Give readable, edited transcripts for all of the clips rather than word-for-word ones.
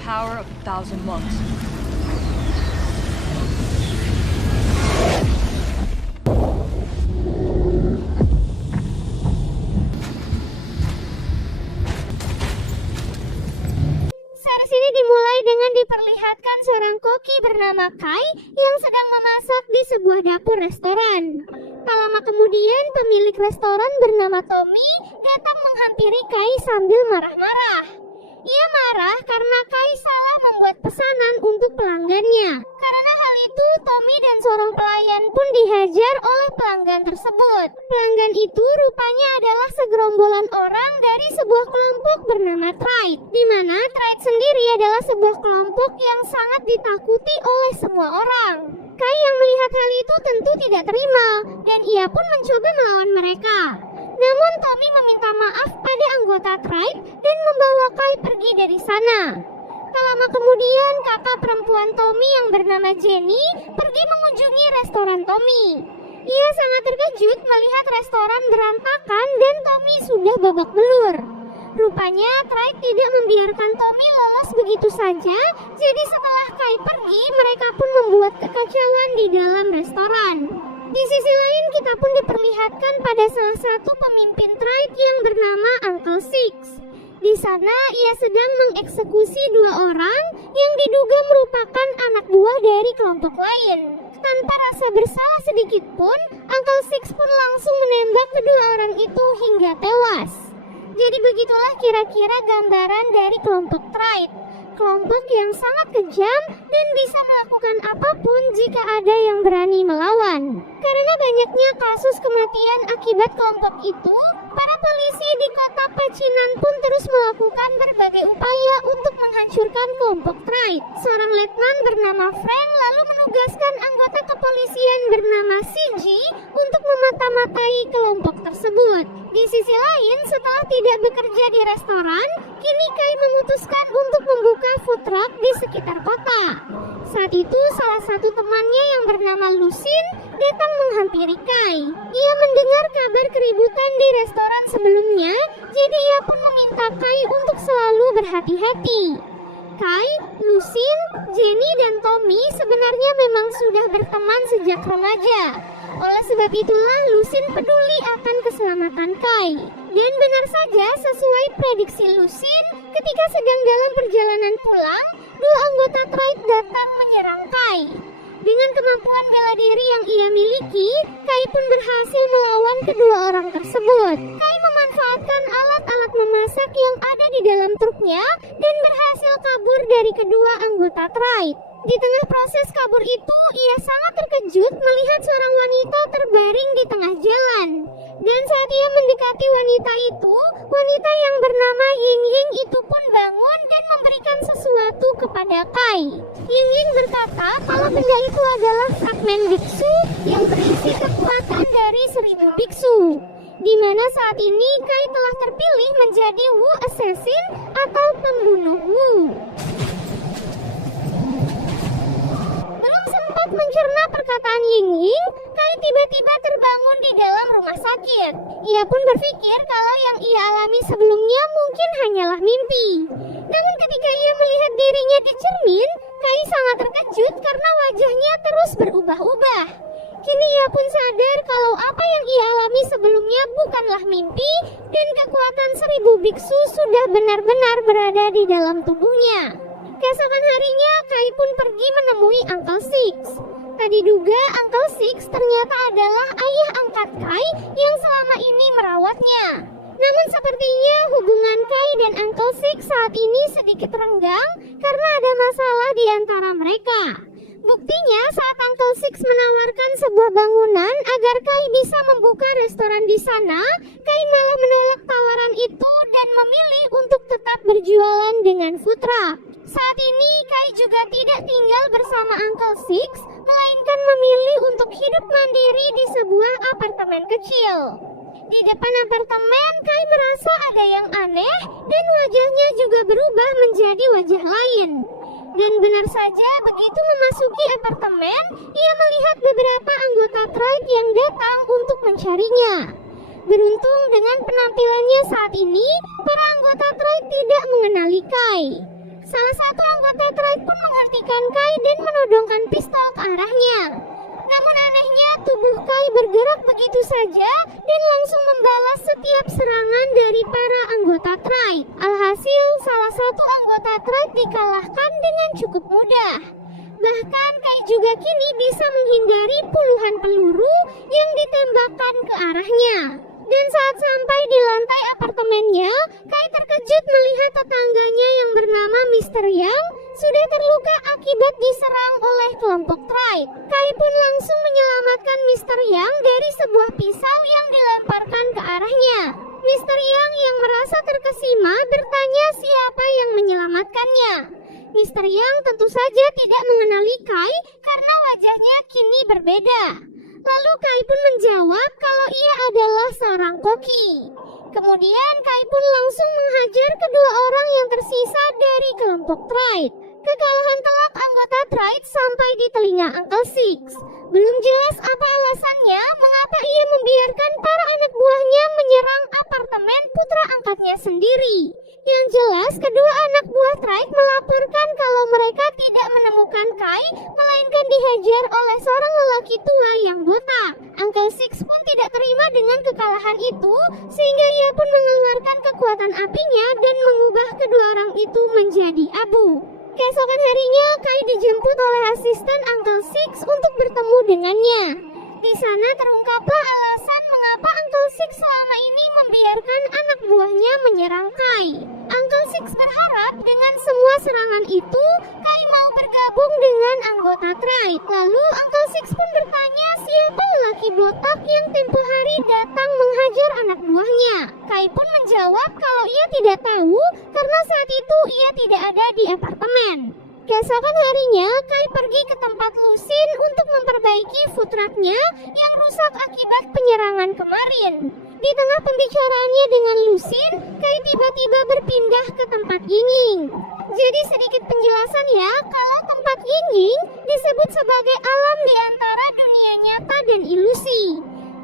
Power of 1,000 monks. Series ini dimulai dengan diperlihatkan seorang koki bernama Kai yang sedang memasak di sebuah dapur restoran. Tak lama kemudian pemilik restoran bernama Tommy datang menghampiri Kai sambil marah-marah. Ia marah karena Kai salah membuat pesanan untuk pelanggannya. Karena hal itu, Tommy dan seorang pelayan pun dihajar oleh pelanggan tersebut. Pelanggan itu rupanya adalah segerombolan orang dari sebuah kelompok bernama Tribe, di mana Tribe sendiri adalah sebuah kelompok yang sangat ditakuti oleh semua orang. Kai yang melihat hal itu tentu tidak terima, dan ia pun mencoba melawan mereka. Namun Tommy meminta maaf pada anggota Tribe dan membawa Kai pergi dari sana. Tak lama kemudian kakak perempuan Tommy yang bernama Jenny pergi mengunjungi restoran Tommy. Ia sangat terkejut melihat restoran berantakan dan Tommy sudah babak belur. Rupanya Tribe tidak membiarkan Tommy lolos begitu saja, jadi setelah Kai pergi mereka pun membuat kekacauan di dalam restoran. Di sisi lain kita pun diperlihatkan pada salah satu pemimpin Tribe yang bernama Uncle Six. Di sana ia sedang mengeksekusi dua orang yang diduga merupakan anak buah dari kelompok lain. Tanpa rasa bersalah sedikit pun, Uncle Six pun langsung menembak kedua orang itu hingga tewas. Jadi begitulah kira-kira gambaran dari kelompok Tribe. Kelompok yang sangat kejam dan bisa melakukan apapun jika ada yang berani melawan. Karena banyaknya kasus kematian akibat kelompok itu, para polisi di kota Pacinan pun terus melakukan berbagai upaya untuk menghancurkan kelompok Tribe. Seorang letnan bernama Frank lalu menugaskan anggota kepolisian bernama Shinji untuk memata-matai kelompok tersebut. Di sisi lain, setelah tidak bekerja di restoran, kini Kai memutuskan untuk membuka food truck di sekitar kota. Saat itu salah satu temannya yang bernama Lucin datang menghampiri Kai. Ia mendengar kabar keributan di restoran sebelumnya, jadi ia pun meminta Kai untuk selalu berhati-hati. Kai, Lucin, Jenny, dan Tommy sebenarnya memang sudah berteman sejak remaja. Oleh sebab itulah Lucin peduli akan keselamatan Kai. Dan benar saja sesuai prediksi Lucin, ketika sedang dalam perjalanan pulang, dua anggota Tribe datang menyerang Kai. Dengan kemampuan bela diri yang ia miliki, Kai pun berhasil melawan kedua orang tersebut. Kai memanfaatkan alat-alat memasak yang ada di dalam truknya dan berhasil kabur dari kedua anggota Tribe. Di tengah proses kabur itu, ia sangat terkejut melihat seorang wanita terbaring di tengah jalan. Dan saat ia mendekati wanita itu, wanita yang bernama Ying Ying itu pun bangun dan memberikan sesuatu kepada Kai. Ying Ying berkata kalau benda itu adalah fragmen biksu yang berisi kekuatan dari 1000 biksu. Di mana saat ini Kai telah terpilih menjadi Wu Assassin atau pembunuh Wu. Mencerna perkataan Ying Ying, Kai tiba-tiba terbangun di dalam rumah sakit. Ia pun berpikir kalau yang ia alami sebelumnya mungkin hanyalah mimpi. Namun ketika ia melihat dirinya di cermin, Kai sangat terkejut karena wajahnya terus berubah-ubah. Kini ia pun sadar kalau apa yang ia alami sebelumnya bukanlah mimpi dan kekuatan 1000 biksu sudah benar-benar berada di dalam tubuhnya. Keesokan harinya, Kai pun pergi menemui Uncle Six. Tadi duga Uncle Six ternyata adalah ayah angkat Kai yang selama ini merawatnya. Namun sepertinya hubungan Kai dan Uncle Six saat ini sedikit renggang karena ada masalah di antara mereka. Buktinya saat Uncle Six menawarkan sebuah bangunan agar Kai bisa membuka restoran di sana, Kai malah menolak tawaran itu dan memilih untuk tetap berjualan dengan food truck. Saat ini Kai juga tidak tinggal bersama Uncle Six, melainkan memilih untuk hidup mandiri di sebuah apartemen kecil. Di depan apartemen, Kai merasa ada yang aneh dan wajahnya juga berubah menjadi wajah lain. Dan benar saja begitu memasuki apartemen, ia melihat beberapa anggota Tribe yang datang untuk mencarinya. Beruntung dengan penampilannya saat ini, para anggota Tribe tidak mengenali Kai. Salah satu anggota Tribe pun menghentikan Kai dan menodongkan pistol ke arahnya. Namun anehnya tubuh Kai bergerak begitu saja dan langsung membalas setiap serangan dari para anggota Tribe. Alhasil salah satu anggota Tribe dikalahkan dengan cukup mudah. Bahkan Kai juga kini bisa menghindari puluhan peluru yang ditembakkan ke arahnya. Dan saat sampai di lantai apartemennya, Kai terkejut melihat tetangganya yang bernama Mr. Yang sudah terluka akibat diserang oleh kelompok Tribe. Kai pun langsung menyelamatkan Mr. Yang dari sebuah pisau yang dilemparkan ke arahnya. Mr. Yang merasa terkesima bertanya siapa yang menyelamatkannya. Mr. Yang tentu saja tidak mengenali Kai karena wajahnya kini berbeda. Lalu Kai pun menjawab kalau ia adalah seorang koki. Kemudian Kai pun langsung menghajar kedua orang yang tersisa dari kelompok Tribe. Kekalahan telak anggota Tribe sampai di telinga Uncle Six. Belum jelas apa alasannya mengapa ia membiarkan para anak buahnya menyerang apartemen putra angkatnya sendiri. Yang jelas kedua anak buah Tribe melaporkan kalau mereka tidak menemukan Kai, melainkan dihajar oleh seorang lelaki tua yang botak. Uncle Six pun tidak terima dengan kekalahan itu, sehingga ia pun mengeluarkan kekuatan apinya dan mengubah kedua orang itu menjadi abu. Keesokan harinya, Kai dijemput oleh asisten Uncle Six untuk bertemu dengannya. Di sana terungkaplah alasan mengapa Uncle Six selama ini membiarkan anak buahnya menyerang Kai. Uncle Six berharap dengan semua serangan itu, Kai mau bergabung dengan anggota Tribe. Lalu Uncle Six pun bertanya siapa lelaki botak yang tempo hari datang menghajar anak buahnya. Kai pun menjawab kalau ia tidak tahu karena saat itu ia tidak ada di apartemen. Keesokan harinya, Kai pergi ke tempat Lucin untuk memperbaiki food truck-nya yang rusak akibat penyerangan kemarin. Di tengah pembicaraannya dengan Lucin, Kai tiba-tiba berpindah ke tempat Ying-Ying. Jadi sedikit penjelasan ya, kalau tempat Ying-Ying disebut sebagai alam di antara dunia nyata dan ilusi.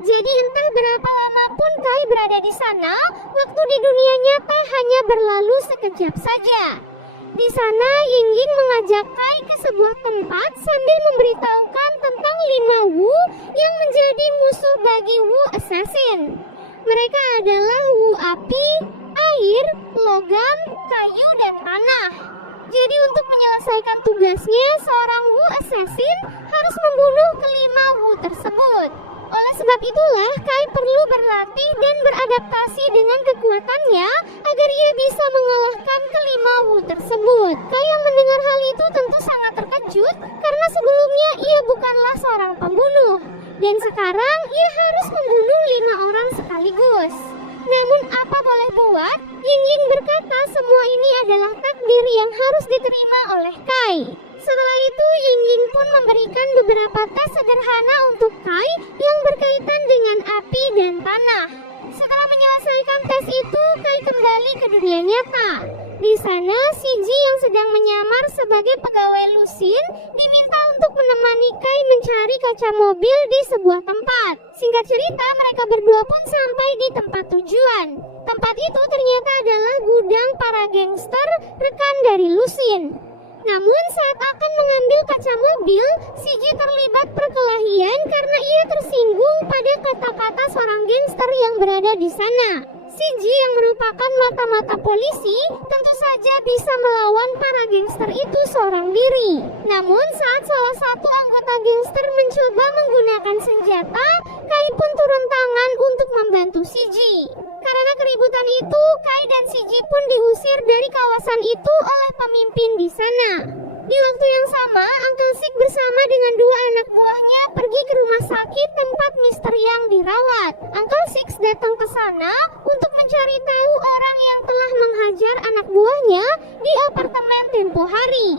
Jadi entah berapa lama pun Kai berada di sana, waktu di dunia nyata hanya berlalu sekejap saja. Di sana Ying-Ying mengajak Kai ke sebuah tempat sambil memberitahukan tentang 5 Wu yang menjadi musuh bagi Wu Assassin. Mereka adalah Wu api, air, logam, kayu, dan tanah. Jadi untuk menyelesaikan tugasnya, seorang Wu Assassin harus membunuh kelima Wu tersebut. Oleh sebab itulah Kai perlu berlatih dan beradaptasi dengan kekuatannya agar ia bisa mengalahkan kelima Wu tersebut. Kai yang mendengar hal itu tentu sangat terkejut karena sebelumnya ia bukanlah seorang pembunuh. Dan sekarang ia harus membunuh 5 orang sekaligus. Namun apa boleh buat, Ying-Ying berkata semua ini adalah takdir yang harus diterima oleh Kai. Setelah itu Ying-Ying pun memberikan beberapa tes sederhana untuk Kai yang berkaitan dengan api dan tanah. Setelah menyelesaikan tes itu, Kai kembali ke dunia nyata. Di sana, Siji yang sedang menyamar sebagai pegawai Lucin diminta untuk menemani Kai mencari kaca mobil di sebuah tempat. Singkat cerita, mereka berdua pun sampai di tempat tujuan. Tempat itu ternyata adalah gudang para gangster rekan dari Lucin. Namun saat akan mengambil kaca mobil, Siji terlibat perkelahian karena ia tersinggung pada kata-kata seorang gangster yang berada di sana. Siji yang merupakan mata-mata polisi tentu saja bisa melawan para gangster itu seorang diri. Namun saat salah satu anggota gangster mencoba menggunakan senjata, Kai pun turun tangan untuk membantu Siji. Karena keributan itu, Kai dan Siji pun diusir dari kawasan itu oleh pemimpin di sana. Di waktu yang sama, Uncle Six bersama dengan 2 anak buahnya pergi ke rumah sakit tempat Mr. Yang dirawat. Uncle Six datang ke sana untuk mencari tahu orang yang telah menghajar anak buahnya di apartemen tempo hari.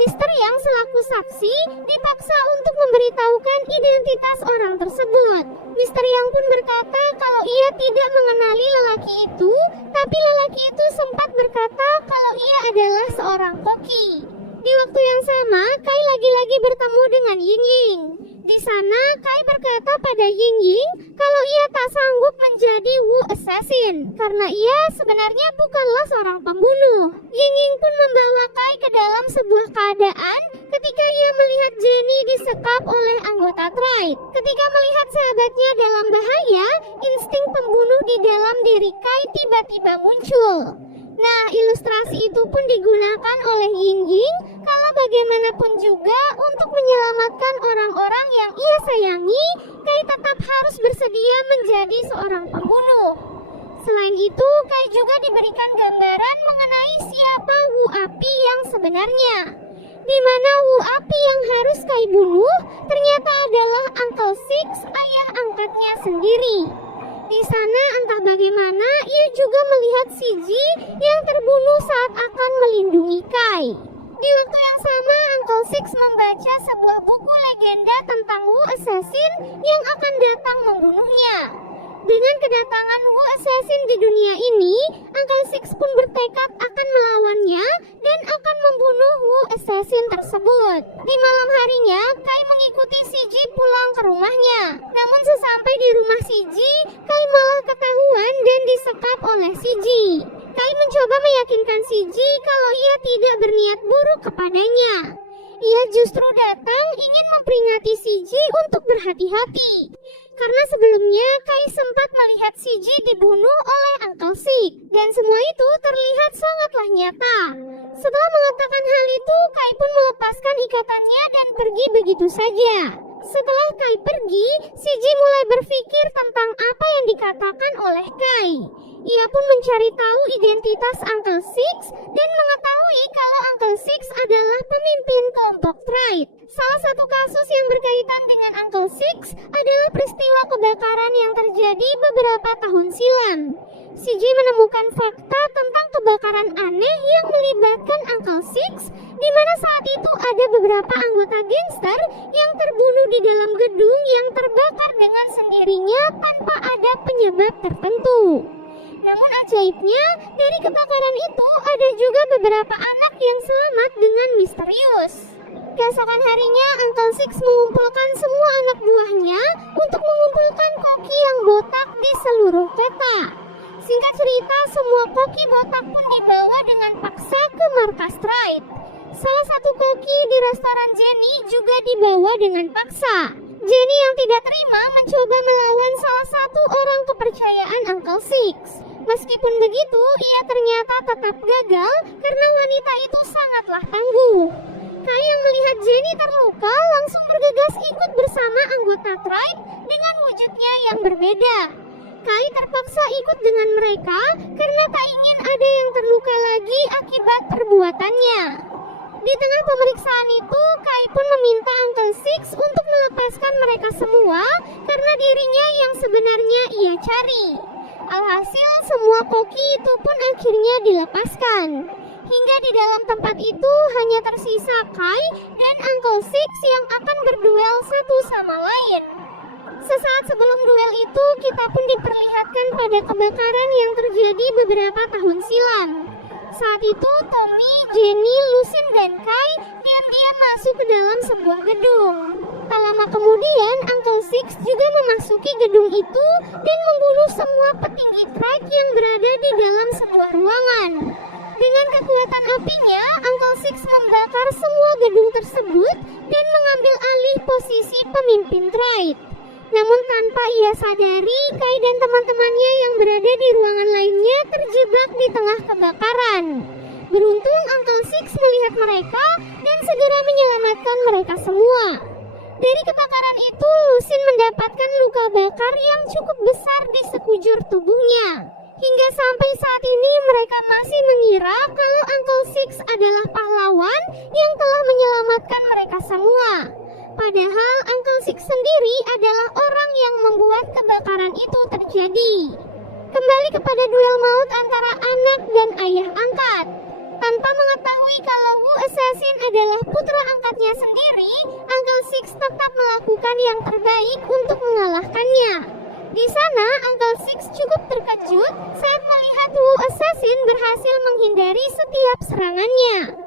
Mr. Yang selaku saksi dipaksa untuk memberitahukan identitas orang tersebut. Mr. Yang pun berkata kalau ia tidak mengenali lelaki itu, tapi lelaki itu sempat berkata kalau ia adalah seorang koki. Di waktu yang sama, Kai lagi-lagi bertemu dengan Ying-Ying. Di sana, Kai berkata pada Ying Ying kalau ia tak sanggup menjadi Wu Assassin karena ia sebenarnya bukanlah seorang pembunuh. Ying Ying pun membawa Kai ke dalam sebuah keadaan ketika ia melihat Jenny disekap oleh anggota Tribe. Ketika melihat sahabatnya dalam bahaya, insting pembunuh di dalam diri Kai tiba-tiba muncul. Nah, ilustrasi itu pun digunakan oleh Ying Ying kalau bagaimanapun juga untuk menyelamatkan orang-orang yang ia sayangi, Kai tetap harus bersedia menjadi seorang pembunuh. Selain itu, Kai juga diberikan gambaran mengenai siapa Wu Api yang sebenarnya, di mana Wu Api yang harus Kai bunuh ternyata adalah Uncle Six, ayah angkatnya sendiri. Di sana entah bagaimana ia juga melihat Siji yang terbunuh saat akan melindungi Kai. Di waktu yang sama, Uncle Six membaca sebuah buku legenda tentang Wu Assassin yang akan datang membunuhnya. Dengan kedatangan Wu Assassin di dunia ini, Uncle Six pun bertekad akan melawannya dan akan membunuh Wu Assassin tersebut. Di malam harinya, Kai mengikuti Siji pulang ke rumahnya. Namun sesampai di rumah Siji, Kai malah ketahuan dan disekap oleh Siji. Kai mencoba meyakinkan Siji kalau ia tidak berniat buruk kepadanya. Ia justru datang ingin memperingati Siji untuk berhati-hati. Karena sebelumnya Kai sempat melihat Siji dibunuh oleh Uncle Six, dan semua itu terlihat sangatlah nyata. Setelah mengatakan hal itu, Kai pun melepaskan ikatannya dan pergi begitu saja. Setelah Kai pergi, Siji mulai berpikir tentang apa yang dikatakan oleh Kai. Ia pun mencari tahu identitas Uncle Six dan mengetahui kalau Uncle Six adalah pemimpin kelompok Tribe. Salah satu kasus yang berkaitan dengan Uncle Six adalah peristiwa kebakaran yang terjadi beberapa tahun silam. Siji menemukan fakta tentang kebakaran aneh yang melibatkan Uncle Six, di mana saat itu ada beberapa anggota gangster yang terbunuh di dalam gedung yang terbakar dengan sendirinya tanpa ada penyebab tertentu. Namun ajaibnya, dari kebakaran itu ada juga beberapa anak yang selamat dengan misterius. Keesokan harinya, Uncle Six mengumpulkan semua anak buahnya untuk mengumpulkan koki yang botak di seluruh peta. Singkat cerita, semua koki botak pun dibawa dengan paksa ke markas Tribe. Salah satu koki di restoran Jenny juga dibawa dengan paksa. Jenny yang tidak terima mencoba melawan salah satu orang kepercayaan Uncle Six. Meskipun begitu, ia ternyata tetap gagal karena wanita itu sangatlah tangguh. Kai yang melihat Jenny terluka langsung bergegas ikut bersama anggota Tribe dengan wujudnya yang berbeda. Kai terpaksa ikut dengan mereka karena tak ingin ada yang terluka lagi akibat perbuatannya. Di tengah pemeriksaan itu, Kai pun meminta Uncle Six untuk melepaskan mereka semua karena dirinya yang sebenarnya ia cari. Alhasil, semua koki itu pun akhirnya dilepaskan. Hingga di dalam tempat itu hanya tersisa Kai dan Uncle Six yang akan berduel satu sama lain. Sesaat sebelum duel itu, kita pun diperlihatkan pada kebakaran yang terjadi beberapa tahun silam. Saat itu, Tommy, Jenny, Lucin, dan Kai diam-diam masuk ke dalam sebuah gedung. Tak lama kemudian, Uncle Six juga memasuki gedung itu dan membunuh semua petinggi Tribe yang berada di dalam sebuah ruangan. Dengan kekuatan apinya, Uncle Six membakar semua gedung tersebut dan mengambil alih posisi pemimpin Tribe. Namun tanpa ia sadari, Kai dan teman-temannya yang berada di ruangan lainnya terjebak di tengah kebakaran. Beruntung Uncle Six melihat mereka dan segera menyelamatkan mereka semua. Dari kebakaran itu, Lucin mendapatkan luka bakar yang cukup besar di sekujur tubuhnya. Hingga sampai saat ini mereka masih mengira kalau Uncle Six adalah pahlawan yang telah menyelamatkan mereka semua. Padahal Uncle Six sendiri adalah orang yang membuat kebakaran itu terjadi. Kembali kepada duel maut antara anak dan ayah angkat. Tanpa mengetahui kalau Wu Assassin adalah putra angkatnya sendiri, Uncle Six tetap melakukan yang terbaik untuk mengalahkannya. Di sana, Uncle Six cukup terkejut saat melihat Wu Assassin berhasil menghindari setiap serangannya.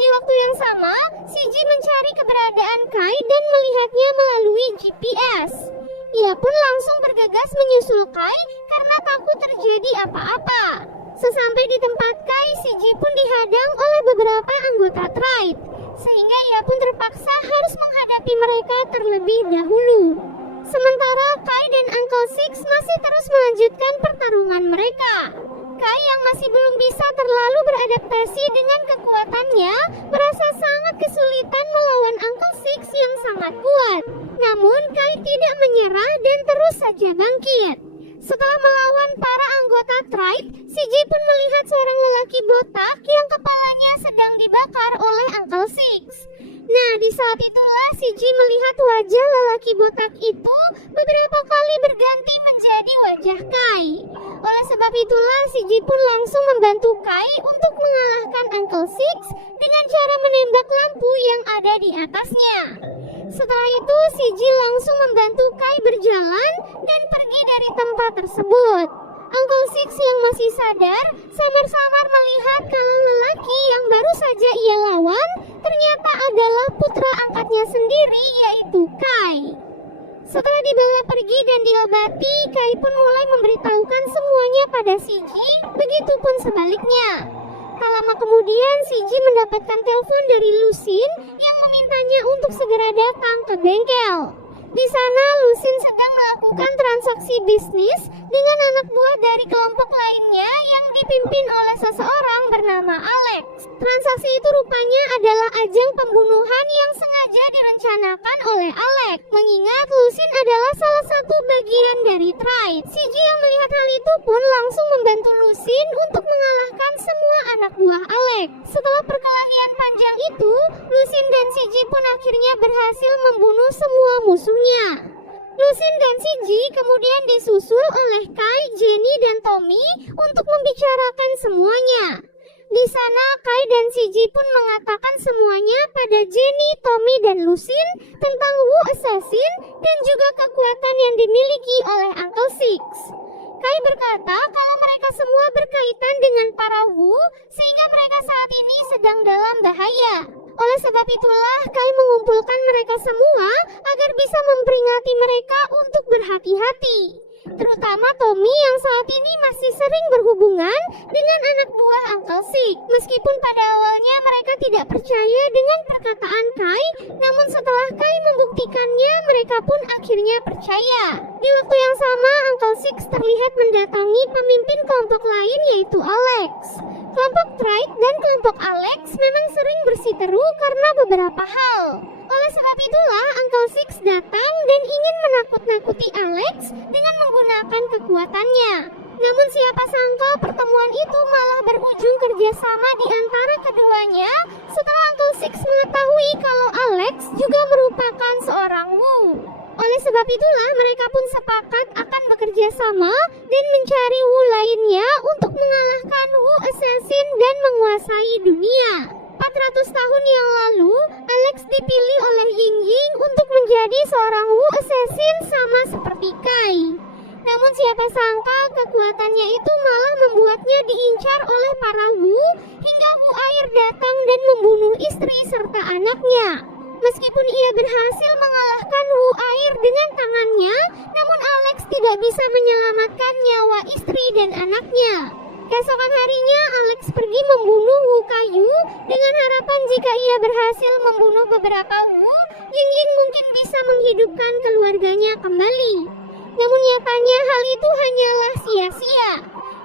Di waktu yang sama, Shiji mencari keberadaan Kai dan melihatnya melalui GPS. Ia pun langsung bergegas menyusul Kai karena takut terjadi apa-apa. Sesampai di tempat Kai, Shiji pun dihadang oleh beberapa anggota tribe, sehingga ia pun terpaksa harus menghadapi mereka terlebih dahulu. Sementara Kai dan Uncle Six masih terus melanjutkan pertarungan mereka. Kai yang masih belum bisa terlalu beradaptasi dengan kekuatannya merasa sangat kesulitan melawan Uncle Six yang sangat kuat. Namun Kai tidak menyerah dan terus saja bangkit. Setelah melawan para anggota tribe, Shiji pun melihat seorang lelaki botak yang kepalanya sedang dibakar oleh Uncle Six. Nah, di saat itulah Shiji melihat wajah lelaki botak itu beberapa kali berganti menjadi wajah Kai. Oleh sebab itulah Shiji pun langsung membantu Kai untuk mengalahkan Uncle Six dengan cara menembak lampu yang ada di atasnya. Setelah itu Shiji langsung membantu Kai berjalan dan pergi dari tempat tersebut. Uncle Six yang masih sadar samar-samar melihat kalau lelaki yang baru saja ia lawan ternyata adalah putra angkatnya sendiri, yaitu Kai. Setelah dibawa pergi dan diobati, Kai pun mulai memberitahukan semuanya pada Shiji, begitupun sebaliknya. Tak lama kemudian Shiji mendapatkan telepon dari Lucin yang memintanya untuk segera datang ke bengkel. Di sana Lucin sedang melakukan transaksi bisnis dengan anak buah dari kelompok lainnya yang dipimpin oleh seseorang bernama Alex. Transaksi itu rupanya adalah ajang pembunuhan yang sengaja direncanakan oleh Alex, mengingat Lucin adalah salah satu bagian dari tribe. Shiji yang melihat hal itu pun langsung membantu Lucin untuk mengalahkan semua anak buah Alex. Setelah perkelahian panjang itu, Lucin dan Shiji pun akhirnya berhasil membunuh semua musuhnya. Lucin dan Shiji kemudian disusul oleh Kai, Jenny, dan Tommy untuk membicarakan semuanya. Di sana Kai dan Shiji pun mengatakan semuanya pada Jenny, Tommy, dan Lucin tentang Wu Assassin dan juga kekuatan yang dimiliki oleh Uncle Six. Kai berkata kalau mereka semua berkaitan dengan para Wu sehingga mereka saat ini sedang dalam bahaya. Oleh sebab itulah Kai mengumpulkan mereka semua agar bisa memperingati mereka untuk berhati-hati. Terutama Tommy yang saat ini masih sering berhubungan dengan anak buah Uncle Six. Meskipun pada awalnya mereka tidak percaya dengan perkataan Kai, namun setelah Kai membuktikannya, mereka pun akhirnya percaya. Di waktu yang sama, Uncle Six terlihat mendatangi pemimpin kelompok lain, yaitu Alex. Kelompok Tribe dan kelompok Alex memang sering bersiteru karena beberapa hal. Oleh sebab itulah Uncle Six datang dan ingin menakut-nakuti Alex dengan menggunakan kekuatannya. Namun siapa sangka pertemuan itu malah berujung kerjasama di antara keduanya setelah Uncle Six mengetahui kalau Alex juga merupakan seorang Wu. Oleh sebab itulah mereka pun sepakat akan bekerja sama dan mencari Wu lainnya untuk mengalahkan Wu Assassin dan menguasai dunia. 400 tahun yang lalu, Alex dipilih oleh Ying-Ying untuk menjadi seorang Wu Assassin sama seperti Kai. Namun siapa sangka kekuatannya itu malah membuatnya diincar oleh para Wu hingga Wu Air datang dan membunuh istri serta anaknya. Meskipun ia berhasil mengalahkan Wu Air dengan tangannya, namun Alex tidak bisa menyelamatkan nyawa istri dan anaknya. Keesokan harinya Alex pergi membunuh Wu Kayu dengan harapan jika ia berhasil membunuh beberapa Wu, Ying-Ying mungkin bisa menghidupkan keluarganya kembali. Namun nyatanya hal itu hanyalah sia-sia.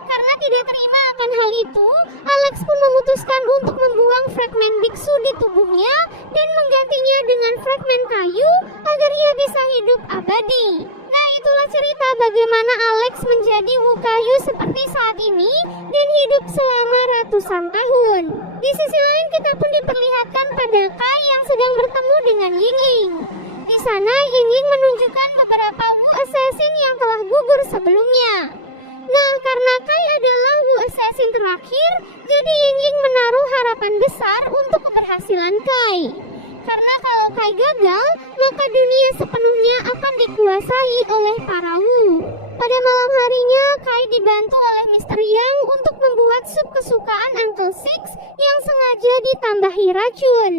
Karena tidak terima akan hal itu, Alex pun memutuskan untuk membuang fragmen biksu di tubuhnya dan menggantinya dengan fragmen kayu agar ia bisa hidup abadi. Nah, itulah cerita bagaimana Alex menjadi Wu Kayu seperti saat ini dan hidup selama ratusan tahun. Di sisi lain kita pun diperlihatkan pada Kai yang sedang bertemu dengan Ying-Ying. Di sana Ying-Ying menunjukkan beberapa Wu Assassin yang telah gugur sebelumnya. Nah, karena Kai adalah Wu Assassin terakhir, jadi Ying-Ying menaruh harapan besar untuk keberhasilan Kai. Karena kalau Kai gagal, maka dunia sepenuhnya akan dikuasai oleh para Wu. Pada malam harinya, Kai dibantu oleh Mr. Yang untuk membuat sup kesukaan Uncle Six yang sengaja ditambahi racun.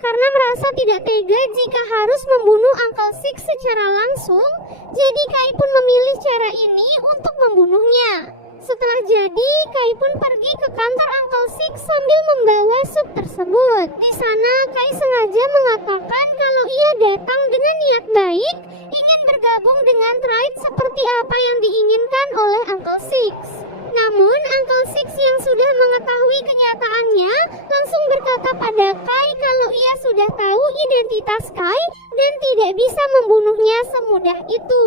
Karena merasa tidak tega jika harus membunuh Uncle Six secara langsung, jadi Kai pun memilih cara ini untuk membunuhnya. Setelah jadi, Kai pun pergi ke kantor Uncle Six sambil membawa sup tersebut. Di sana, Kai sengaja mengatakan kalau ia datang dengan niat baik, ingin bergabung dengan Tribe seperti apa yang diinginkan oleh Uncle Six. Namun, Uncle Six yang sudah mengetahui kenyataannya langsung berkata pada Kai kalau ia sudah tahu identitas Kai dan tidak bisa membunuhnya semudah itu.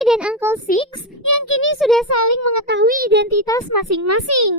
Dan Uncle Six yang kini sudah saling mengetahui identitas masing-masing.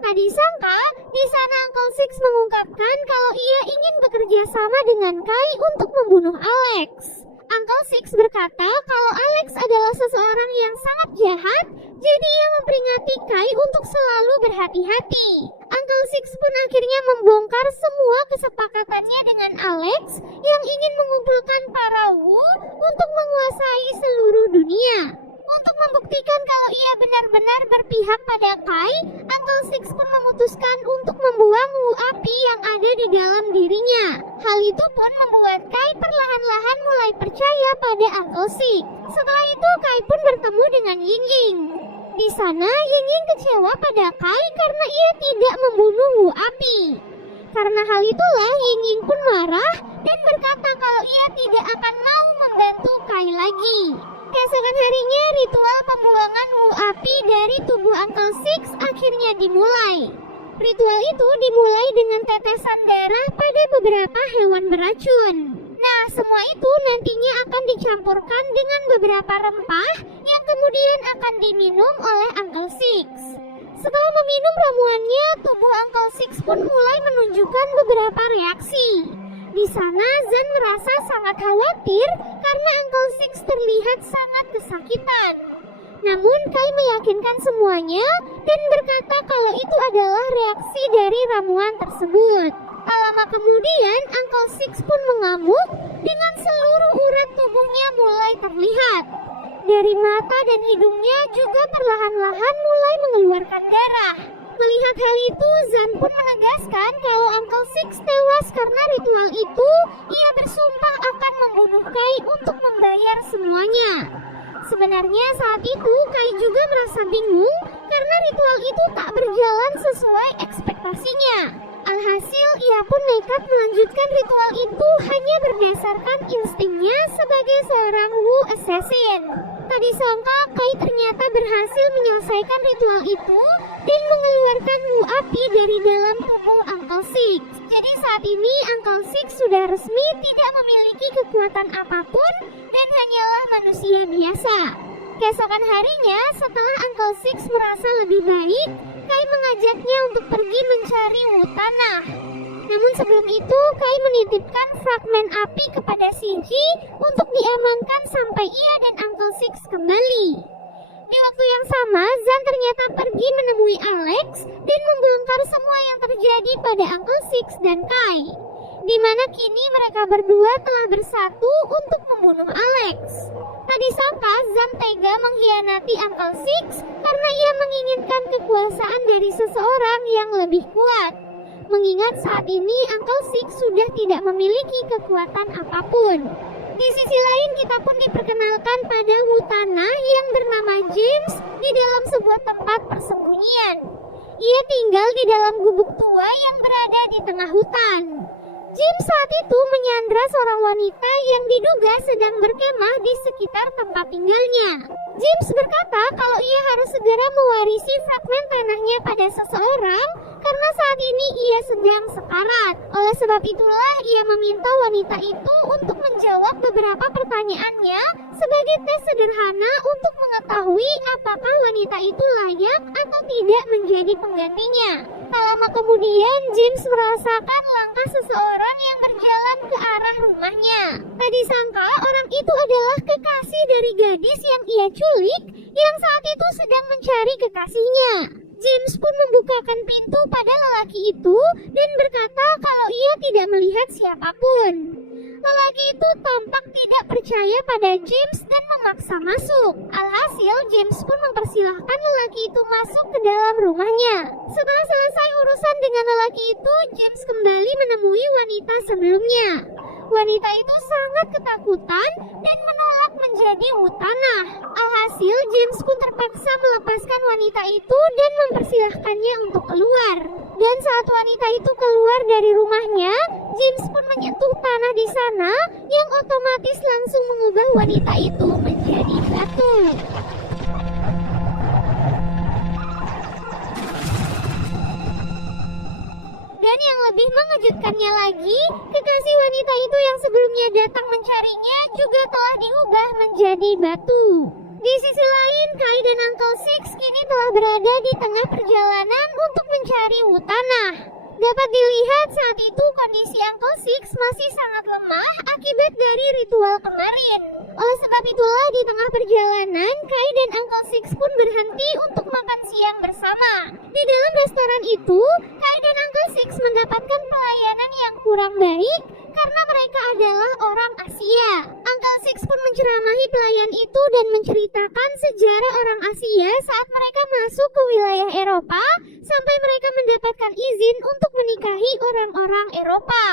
Tak disangka, di sana Uncle Six mengungkapkan kalau ia ingin bekerja sama dengan Kai untuk membunuh Alex. Uncle Six berkata kalau Alex adalah seseorang yang sangat jahat, jadi ia memperingati Kai untuk selalu berhati-hati. Uncle Six pun akhirnya membongkar semua kesepakatannya dengan Alex yang ingin mengumpulkan para Wu untuk menguasai seluruh dunia. Untuk membuktikan kalau ia benar-benar berpihak pada Kai, Uncle Six pun memutuskan untuk membuang Wu api yang ada di dalam dirinya. Hal itu pun membuat Kai perlahan-lahan mulai percaya pada Uncle Six. Setelah itu Kai pun bertemu dengan Ying Ying. Di sana Ying Ying kecewa pada Kai karena ia tidak membunuh Wu api. Karena hal itulah Ying Ying pun marah dan berkata kalau ia tidak akan mau membantu Kai lagi. Keesokan harinya, ritual pembuangan Wu api dari tubuh Uncle Six akhirnya dimulai. Ritual itu dimulai dengan tetesan darah pada beberapa hewan beracun. Nah, semua itu nantinya akan dicampurkan dengan beberapa rempah yang kemudian akan diminum oleh Uncle Six. Setelah meminum ramuannya, tubuh Uncle Six pun mulai menunjukkan beberapa reaksi. Di sana Zan merasa sangat khawatir karena Uncle Six terlihat sangat kesakitan. Namun Kai meyakinkan semuanya dan berkata kalau itu adalah reaksi dari ramuan tersebut. Tak lama kemudian Uncle Six pun mengamuk dengan seluruh urat tubuhnya mulai terlihat. Dari mata dan hidungnya juga perlahan-lahan mulai mengeluarkan darah. Melihat hal itu, Zan pun menegaskan kalau Uncle Six tewas karena ritual itu. Ia bersumpah akan membunuh Kai untuk membayar semuanya. Sebenarnya saat itu Kai juga merasa bingung karena ritual itu tak berjalan sesuai ekspektasinya. Alhasil ia pun nekat melanjutkan ritual itu hanya berdasarkan instingnya sebagai seorang Wu Assassin. Tak disangka Kai ternyata berhasil menyelesaikan ritual itu dan mengeluarkan Wu api dari dalam tubuh Uncle Six. Jadi saat ini Uncle Six sudah resmi tidak memiliki kekuatan apapun dan hanyalah manusia biasa. Keesokan harinya, setelah Uncle Six merasa lebih baik, Kai mengajaknya untuk pergi mencari Wu tanah. Namun sebelum itu, Kai menitipkan fragmen api kepada Shinji untuk diamankan sampai ia dan Uncle Six kembali. Di waktu yang sama, Zan ternyata pergi menemui Alex dan membongkar semua yang terjadi pada Uncle Six dan Kai, di mana kini mereka berdua telah bersatu untuk membunuh Alex. Tak disangka Zan tega mengkhianati Uncle Six karena ia menginginkan kekuasaan dari seseorang yang lebih kuat. Mengingat saat ini Uncle Six sudah tidak memiliki kekuatan apapun. Di sisi lain kita pun diperkenalkan pada Wu tanah yang bernama James di dalam sebuah tempat persembunyian. Ia tinggal di dalam gubuk tua yang berada di tengah hutan. James saat itu menyandra seorang wanita yang diduga sedang berkemah di sekitar tempat tinggalnya. James berkata kalau ia harus segera mewarisi fragmen tanahnya pada seseorang karena saat ini ia sedang sekarat. Oleh sebab itulah ia meminta wanita itu untuk menjawab beberapa pertanyaannya sebagai tes sederhana untuk mengetahui apakah wanita itu layak atau tidak menjadi penggantinya. Tak lama kemudian James merasakan langkah seseorang yang berjalan ke arah rumahnya. Tak disangka orang itu adalah kekasih dari gadis yang ia culik yang saat itu sedang mencari kekasihnya. James pun membukakan pintu pada lelaki itu dan berkata kalau ia tidak melihat siapapun. Lelaki itu tampak tidak percaya pada James dan memaksa masuk. Alhasil, James pun mempersilahkan lelaki itu masuk ke dalam rumahnya. Setelah selesai urusan dengan lelaki itu, James kembali menemui wanita sebelumnya. Wanita itu sangat ketakutan dan menolak menjadi hutanah. Alhasil, James pun terpaksa melepaskan wanita itu dan mempersilahkannya untuk keluar. Dan saat wanita itu keluar dari rumahnya, James pun menyentuh tanah di sana yang otomatis langsung mengubah wanita itu menjadi batu. Dan yang lebih mengejutkannya lagi, kekasih wanita itu yang sebelumnya datang mencarinya juga telah diubah menjadi batu. Di sisi lain, Kai dan Uncle Six kini telah berada di tengah perjalanan untuk mencari Wutana. Dapat dilihat saat itu kondisi Uncle Six masih sangat lemah akibat dari ritual kemarin. Oleh sebab itulah di tengah perjalanan, Kai dan Uncle Six pun berhenti untuk makan siang bersama. Di dalam restoran itu, Kai dan Uncle Six mendapatkan pelayanan yang kurang baik karena mereka adalah orang Asia. Uncle Six pun menceramahi pelayan itu dan menceritakan sejarah orang Asia saat mereka masuk ke wilayah Eropa sampai mereka mendapatkan izin untuk menikahi orang-orang Eropa.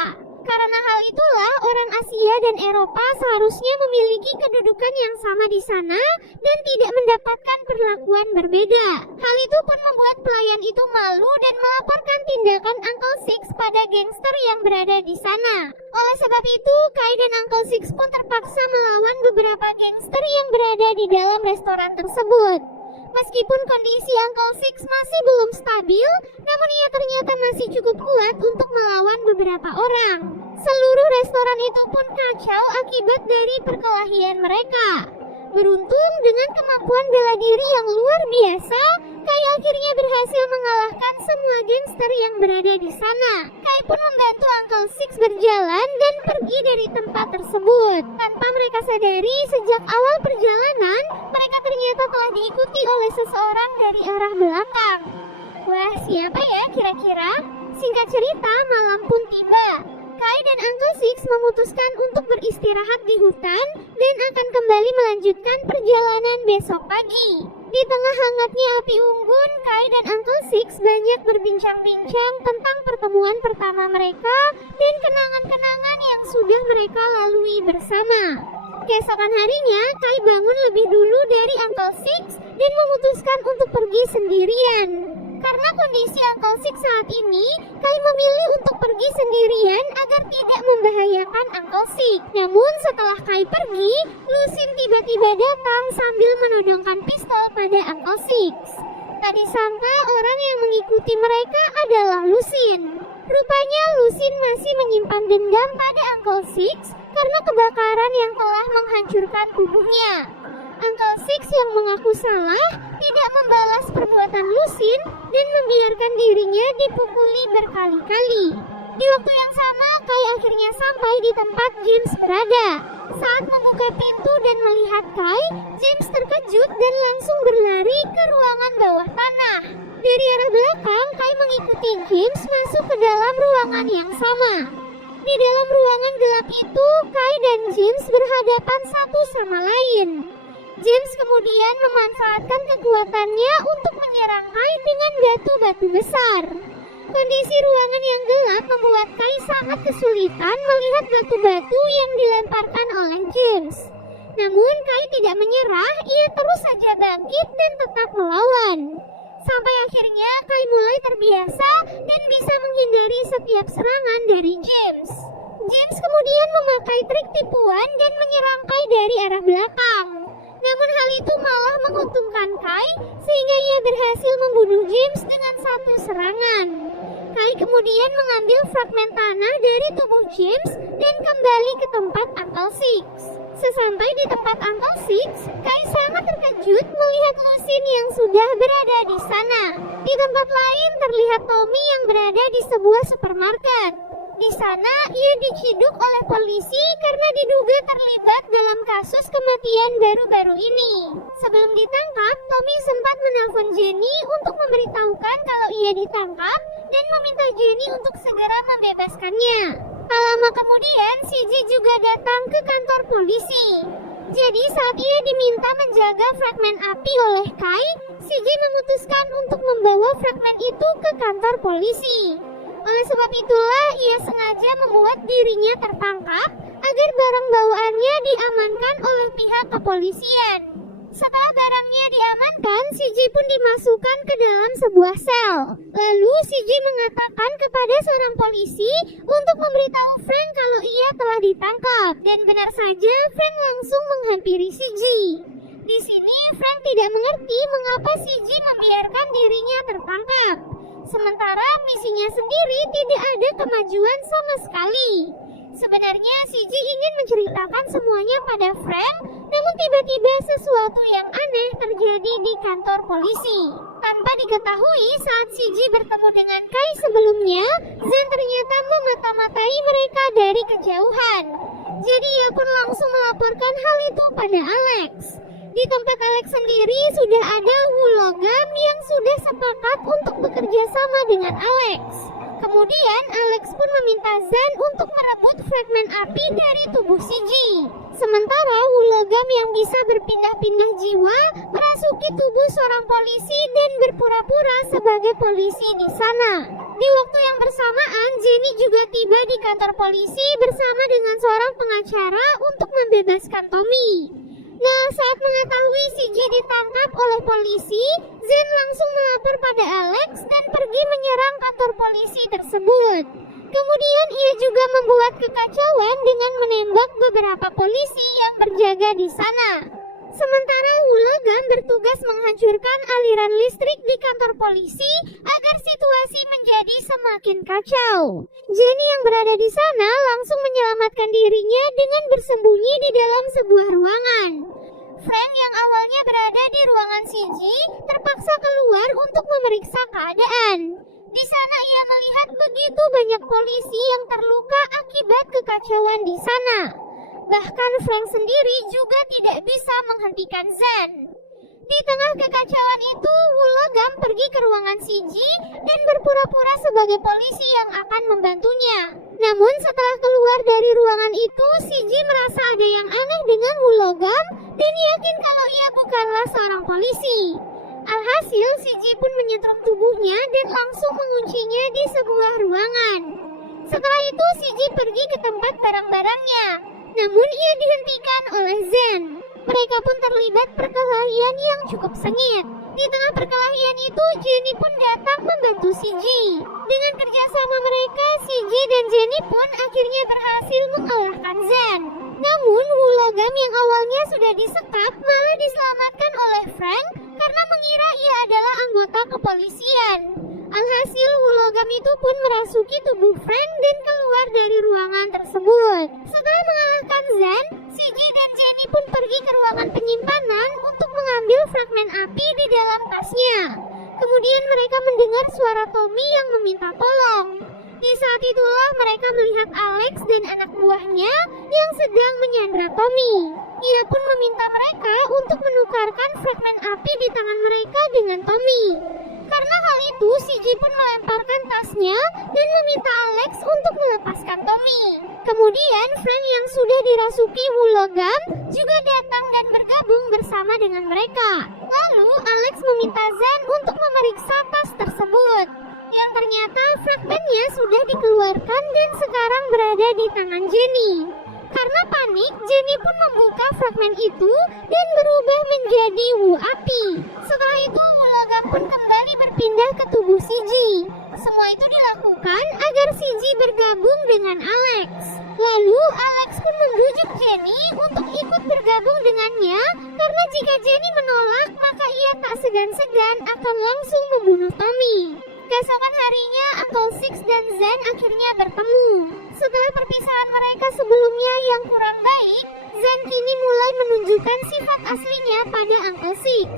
Karena hal itulah orang Asia dan Eropa seharusnya memiliki kedudukan yang sama di sana dan tidak mendapatkan perlakuan berbeda. Hal itu pun membuat pelayan itu malu dan melaporkan tindakan Uncle Six pada gangster yang berada di sana. Oleh sebab itu, Kai dan Uncle Six pun terpaksa melawan beberapa gangster yang berada di dalam restoran tersebut. Meskipun kondisi Uncle Six masih belum stabil, namun ia ternyata masih cukup kuat untuk melawan beberapa orang. Seluruh restoran itu pun kacau akibat dari perkelahian mereka. Beruntung dengan kemampuan bela diri yang luar biasa, Kai akhirnya berhasil mengalahkan semua gangster yang berada di sana. Kai pun membantu Uncle Six berjalan dan pergi dari tempat tersebut. Tanpa mereka sadari, sejak awal perjalanan, mereka ternyata telah diikuti oleh seseorang dari arah belakang. Wah, siapa ya kira-kira? Singkat cerita, malam pun tiba. Kai dan Uncle Six memutuskan untuk beristirahat di hutan dan akan kembali melanjutkan perjalanan besok pagi. Di tengah hangatnya api unggun, Kai dan Uncle Six banyak berbincang-bincang tentang pertemuan pertama mereka dan kenangan-kenangan yang sudah mereka lalui bersama. Keesokan harinya, Kai bangun lebih dulu dari Uncle Six dan memutuskan untuk pergi sendirian. Karena kondisi Uncle Six saat ini, Kai memilih untuk pergi sendirian agar tidak membahayakan Uncle Six. Namun setelah Kai pergi, Lusin tiba-tiba datang sambil menodongkan pistol pada Uncle Six. Tak disangka orang yang mengikuti mereka adalah Lusin. Rupanya Lusin masih menyimpan dendam pada Uncle Six karena kebakaran yang telah menghancurkan tubuhnya. Uncle Six yang mengaku salah tidak membalas perbuatan Lusin dan membiarkan dirinya dipukuli berkali-kali. Di waktu yang sama, Kai akhirnya sampai di tempat James berada. Saat membuka pintu dan melihat Kai, James terkejut dan langsung berlari ke ruangan bawah tanah. Dari arah belakang, Kai mengikuti James masuk ke dalam ruangan yang sama. Di dalam ruangan gelap itu, Kai dan James berhadapan satu sama lain. James kemudian memanfaatkan kekuatannya untuk menyerang Kai dengan batu-batu besar. Kondisi ruangan yang gelap membuat Kai sangat kesulitan melihat batu-batu yang dilemparkan oleh James. Namun Kai tidak menyerah, ia terus saja bangkit dan tetap melawan. Sampai akhirnya Kai mulai terbiasa dan bisa menghindari setiap serangan dari James. James kemudian memakai trik tipuan dan menyerang Kai dari arah belakang. Namun hal itu malah menguntungkan Kai sehingga ia berhasil membunuh James dengan satu serangan. Kai kemudian mengambil fragmen tanah dari tubuh James dan kembali ke tempat Uncle Six. Sesampai di tempat Uncle Six, Kai sangat terkejut melihat Lusin yang sudah berada di sana. Di tempat lain terlihat Tommy yang berada di sebuah supermarket. Di sana ia diciduk oleh polisi karena diduga terlibat dalam kasus kematian baru-baru ini. Sebelum ditangkap, Tommy sempat menelpon Jenny untuk memberitahukan kalau ia ditangkap dan meminta Jenny untuk segera membebaskannya. Tak lama kemudian, Shiji juga datang ke kantor polisi. Jadi saat ia diminta menjaga fragmen api oleh Kai, Shiji memutuskan untuk membawa fragmen itu ke kantor polisi. Oleh sebab itulah ia sengaja membuat dirinya tertangkap agar barang bawaannya diamankan oleh pihak kepolisian. Setelah barangnya diamankan, Shiji pun dimasukkan ke dalam sebuah sel. Lalu Shiji mengatakan kepada seorang polisi untuk memberitahu Frank kalau ia telah ditangkap. Dan benar saja, Frank langsung menghampiri Shiji. Di sini Frank tidak mengerti mengapa Shiji membiarkan dirinya tertangkap. Sementara misinya sendiri tidak ada kemajuan sama sekali. Sebenarnya Shiji ingin menceritakan semuanya pada Frank, namun tiba-tiba sesuatu yang aneh terjadi di kantor polisi. Tanpa diketahui, saat Shiji bertemu dengan Kai sebelumnya, Zen ternyata memata-matai mereka dari kejauhan. Jadi ia pun langsung melaporkan hal itu pada Alex. Di tempat Alex sendiri sudah ada Wulogam yang sudah sepakat untuk bekerja sama dengan Alex. Kemudian Alex pun meminta Zen untuk merebut fragmen api dari tubuh Shiji. Sementara Wulogam yang bisa berpindah-pindah jiwa merasuki tubuh seorang polisi dan berpura-pura sebagai polisi di sana. Di waktu yang bersamaan, Jenny juga tiba di kantor polisi bersama dengan seorang pengacara untuk membebaskan Tommy. Nah, saat mengetahui Shiji ditangkap oleh polisi, Zen langsung melapor pada Alex dan pergi menyerang kantor polisi tersebut. Kemudian ia juga membuat kekacauan dengan menembak beberapa polisi yang berjaga di sana. Sementara Wulogam bertugas menghancurkan aliran listrik di kantor polisi agar situasi menjadi semakin kacau. Jenny yang berada di sana langsung menyelamatkan dirinya dengan bersembunyi di dalam sebuah ruangan. Frank yang awalnya berada di ruangan Shiji terpaksa keluar untuk memeriksa keadaan. Di sana ia melihat begitu banyak polisi yang terluka akibat kekacauan di sana. Bahkan Frank sendiri juga tidak bisa menghentikan Zen. Di tengah kekacauan itu, Wulogam pergi ke ruangan Shiji dan berpura-pura sebagai polisi yang akan membantunya. Namun setelah keluar dari ruangan itu, Shiji merasa ada yang aneh dengan Wulogam dan yakin kalau ia bukanlah seorang polisi. Alhasil, Shiji pun menyetrum tubuhnya dan langsung menguncinya di sebuah ruangan. Setelah itu, Shiji pergi ke tempat barang-barangnya. Namun ia dihentikan oleh Zen. Mereka pun terlibat perkelahian yang cukup sengit. Di tengah perkelahian itu, Jenny pun datang membantu Shiji. Dengan kerjasama mereka, Shiji dan Jenny pun akhirnya berhasil mengalahkan Zen. Namun Wulogam yang awalnya sudah disekap malah diselamatkan oleh Frank karena mengira ia adalah anggota kepolisian. Alhasil Wulogam itu pun merasuki tubuh Frank dan keluar dari ruangan tersebut. Setelah mengalahkan Zen, Shiji dan Jenny pun pergi ke ruangan penyimpanan untuk mengambil fragmen api di dalam tasnya. Kemudian mereka mendengar suara Tommy yang meminta tolong. Di saat itulah mereka melihat Alex dan anak buahnya yang sedang menyandra Tommy. Ia pun meminta mereka untuk menukarkan fragmen api di tangan mereka dengan Tommy. Karena hal itu, Shiji pun melemparkan tasnya dan meminta Alex untuk melepaskan Tommy. Kemudian Frank yang sudah dirasuki Wulogam juga datang dan bergabung bersama dengan mereka. Lalu Alex meminta Zen untuk memeriksa tas tersebut, yang ternyata fragmennya sudah dikeluarkan dan sekarang berada di tangan Jenny. Karena panik, Jenny pun membuka fragmen itu dan berubah menjadi Wu api. Setelah itu, Wulogam pun kembali berpindah ke tubuh Shiji. Semua itu dilakukan agar Shiji bergabung dengan Alex. Lalu Alex pun membujuk Jenny untuk ikut bergabung dengannya, karena jika Jenny menolak, maka ia tak segan-segan akan langsung membunuh Tommy. Keesokan harinya, Uncle Six dan Zen akhirnya bertemu. Setelah perpisahan mereka sebelumnya yang kurang baik, Zen kini mulai menunjukkan sifat aslinya pada Uncle Six.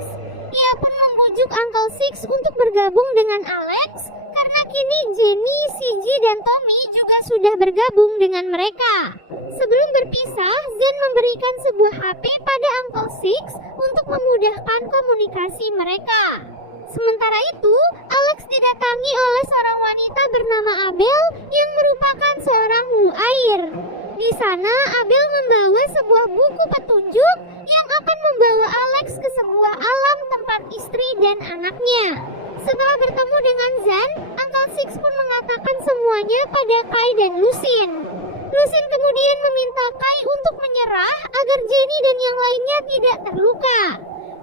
Ia pun membujuk Uncle Six untuk bergabung dengan Alex, karena kini Jenny, Shiji, dan Tommy juga sudah bergabung dengan mereka. Sebelum berpisah, Zen memberikan sebuah HP pada Uncle Six untuk memudahkan komunikasi mereka. Sementara itu, Alex didatangi oleh seorang wanita bernama Abel yang merupakan seorang mu'air. Di sana, Abel membawa sebuah buku petunjuk yang akan membawa Alex ke sebuah alam tempat istri dan anaknya. Setelah bertemu dengan Zan, Uncle Six pun mengatakan semuanya pada Kai dan Lucien. Lucien kemudian meminta Kai untuk menyerah agar Jenny dan yang lainnya tidak terluka.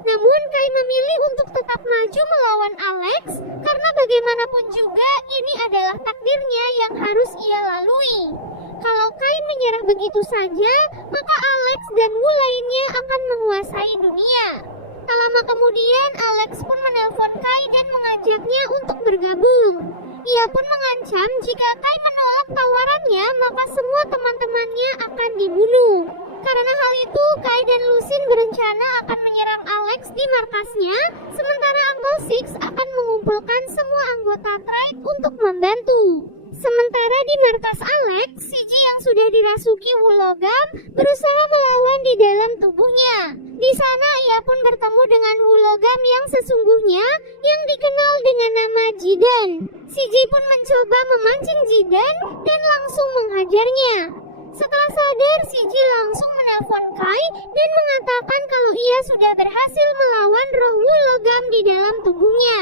Namun Kai memilih untuk tetap maju melawan Alex karena bagaimanapun juga ini adalah takdirnya yang harus ia lalui. Kalau Kai menyerah begitu saja, maka Alex dan Wu lainnya akan menguasai dunia. Tak lama kemudian Alex pun menelpon Kai dan mengajaknya untuk bergabung. Ia pun mengancam jika Kai menolak tawarannya maka semua teman-temannya akan dibunuh. Karena hal itu, Kai dan Lucien berencana akan menyerang Alex di markasnya, sementara Uncle Six akan mengumpulkan semua anggota Tribe untuk membantu. Sementara di markas Alex, Siji yang sudah dirasuki Wulogam berusaha melawan di dalam tubuhnya. Di sana ia pun bertemu dengan Wulogam yang sesungguhnya yang dikenal dengan nama Jidan. Siji pun mencoba memancing Jidan dan langsung menghajarnya. Setelah sadar, Siji langsung menelpon Kai dan mengatakan kalau ia sudah berhasil melawan roh Wulogam di dalam tubuhnya.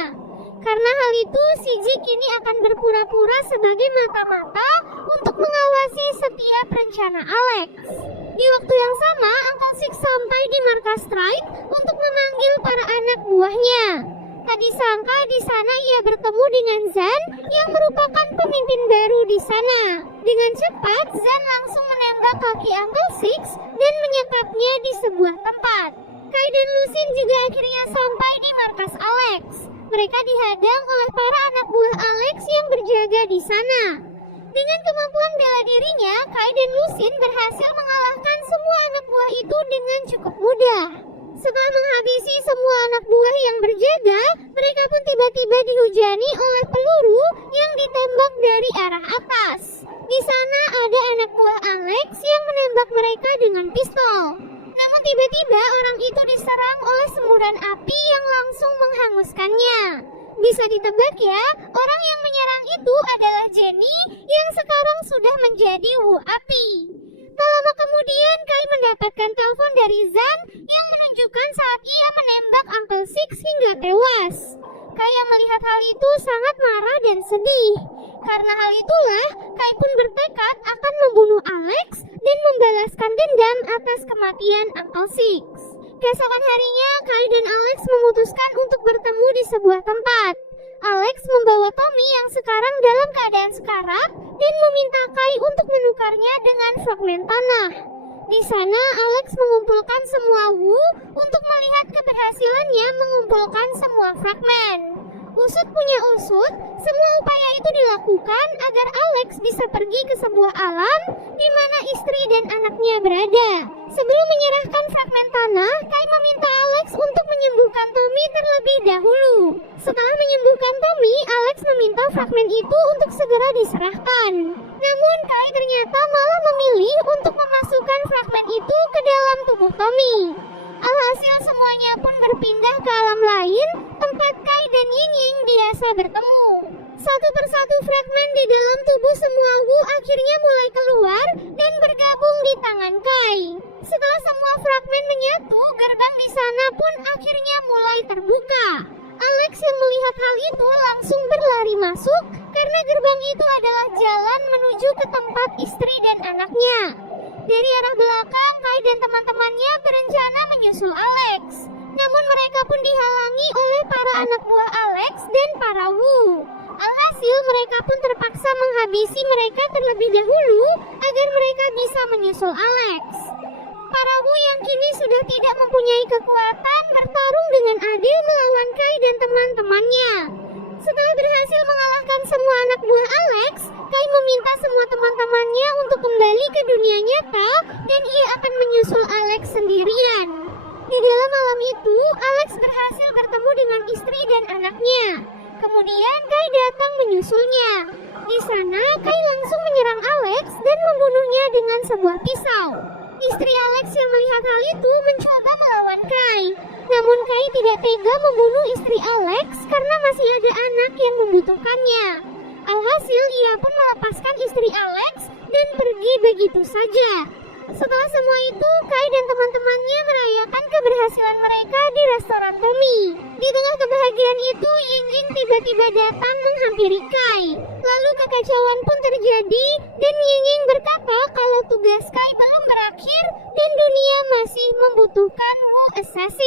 Karena hal itu, Siji kini akan berpura-pura sebagai mata-mata untuk mengawasi setiap rencana Alex. Di waktu yang sama, Uncle Six sampai di markas Tribe untuk memanggil para anak buahnya. Tak disangka di sana ia bertemu dengan Zan yang merupakan pemimpin baru di sana. Dengan cepat, Zan langsung menembak kaki Uncle Six dan menyekapnya di sebuah tempat. Kai dan Lucien juga akhirnya sampai di markas Alex. Mereka dihadang oleh para anak buah Alex yang berjaga di sana. Dengan kemampuan bela dirinya, Kai dan Lucien berhasil mengalahkan semua anak buah itu dengan cukup mudah. Setelah menghabisi semua anak buah yang berjaga, mereka pun tiba-tiba dihujani oleh peluru yang ditembak dari arah atas. Di sana ada anak buah Alex yang menembak mereka dengan pistol. Namun tiba-tiba orang itu diserang oleh semburan api yang langsung menghanguskannya. Bisa ditebak ya, orang yang menyerang itu adalah Jenny yang sekarang sudah menjadi Wu Api. Tak lama kemudian Kai mendapatkan telepon dari Zan yang menunjukkan saat ia menembak Uncle Six hingga tewas. Kai yang melihat hal itu sangat marah dan sedih. Karena hal itulah, Kai pun bertekad akan membunuh Alex dan membalaskan dendam atas kematian Uncle Six. Keesokan harinya, Kai dan Alex memutuskan untuk bertemu di sebuah tempat. Alex membawa Tommy yang sekarang dalam keadaan sekarat dan meminta Kai untuk menukarnya dengan fragmen tanah. Di sana, Alex mengumpulkan semua Wu untuk melihat keberhasilannya mengumpulkan semua fragmen. Usut punya usut, semua upaya itu dilakukan agar Alex bisa pergi ke sebuah alam di mana istri dan anaknya berada. Sebelum menyerahkan fragmen tanah, Kai meminta Alex untuk menyembuhkan Tommy terlebih dahulu. Setelah menyembuhkan Tommy, Alex meminta fragmen itu untuk segera diserahkan. Namun Kai ternyata malah memilih untuk memasukkan fragmen itu ke dalam tubuh Tommy. Alhasil semuanya pun berpindah ke alam lain, tempat Kai dan Ying Ying biasa bertemu. Satu persatu fragmen di dalam tubuh semua Wu akhirnya mulai keluar dan bergabung di tangan Kai. Setelah semua fragmen menyatu, gerbang di sana pun akhirnya mulai terbuka. Alex yang melihat hal itu langsung berlari masuk karena gerbang itu adalah jalan menuju ke tempat istri dan anaknya. Dari arah belakang, Kai dan teman-temannya berencana menyusul Alex. Namun mereka pun dihalangi oleh para anak buah Alex dan para Wu. Alhasil mereka pun terpaksa menghabisi mereka terlebih dahulu agar mereka bisa menyusul Alex. Para Wu yang kini sudah tidak mempunyai kekuatan bertarung dengan adil melawan Kai dan teman-temannya. Setelah berhasil mengalahkan semua anak buah Alex, Kai meminta semua teman-temannya untuk kembali ke dunia nyata dan ia akan menyusul Alex sendirian. Di dalam malam itu, Alex berhasil bertemu dengan istri dan anaknya. Kemudian Kai datang menyusulnya. Di sana, Kai langsung menyerang Alex dan membunuhnya dengan sebuah pisau. Istri Alex yang melihat hal itu mencoba melawan Kai. Namun Kai tidak tega membunuh istri Alex karena masih ada anak yang membutuhkannya. Alhasil ia pun melepaskan istri Alex dan pergi begitu saja. Setelah semua itu, Kai dan teman-temannya merayakan keberhasilan mereka di restoran Tommy. Di tengah kebahagiaan itu, Yingying tiba-tiba datang menghampiri Kai. Lalu kekacauan pun terjadi dan Yingying berkata kalau tugas Kai belum berakhir dan dunia masih membutuhkan Wu Assassin.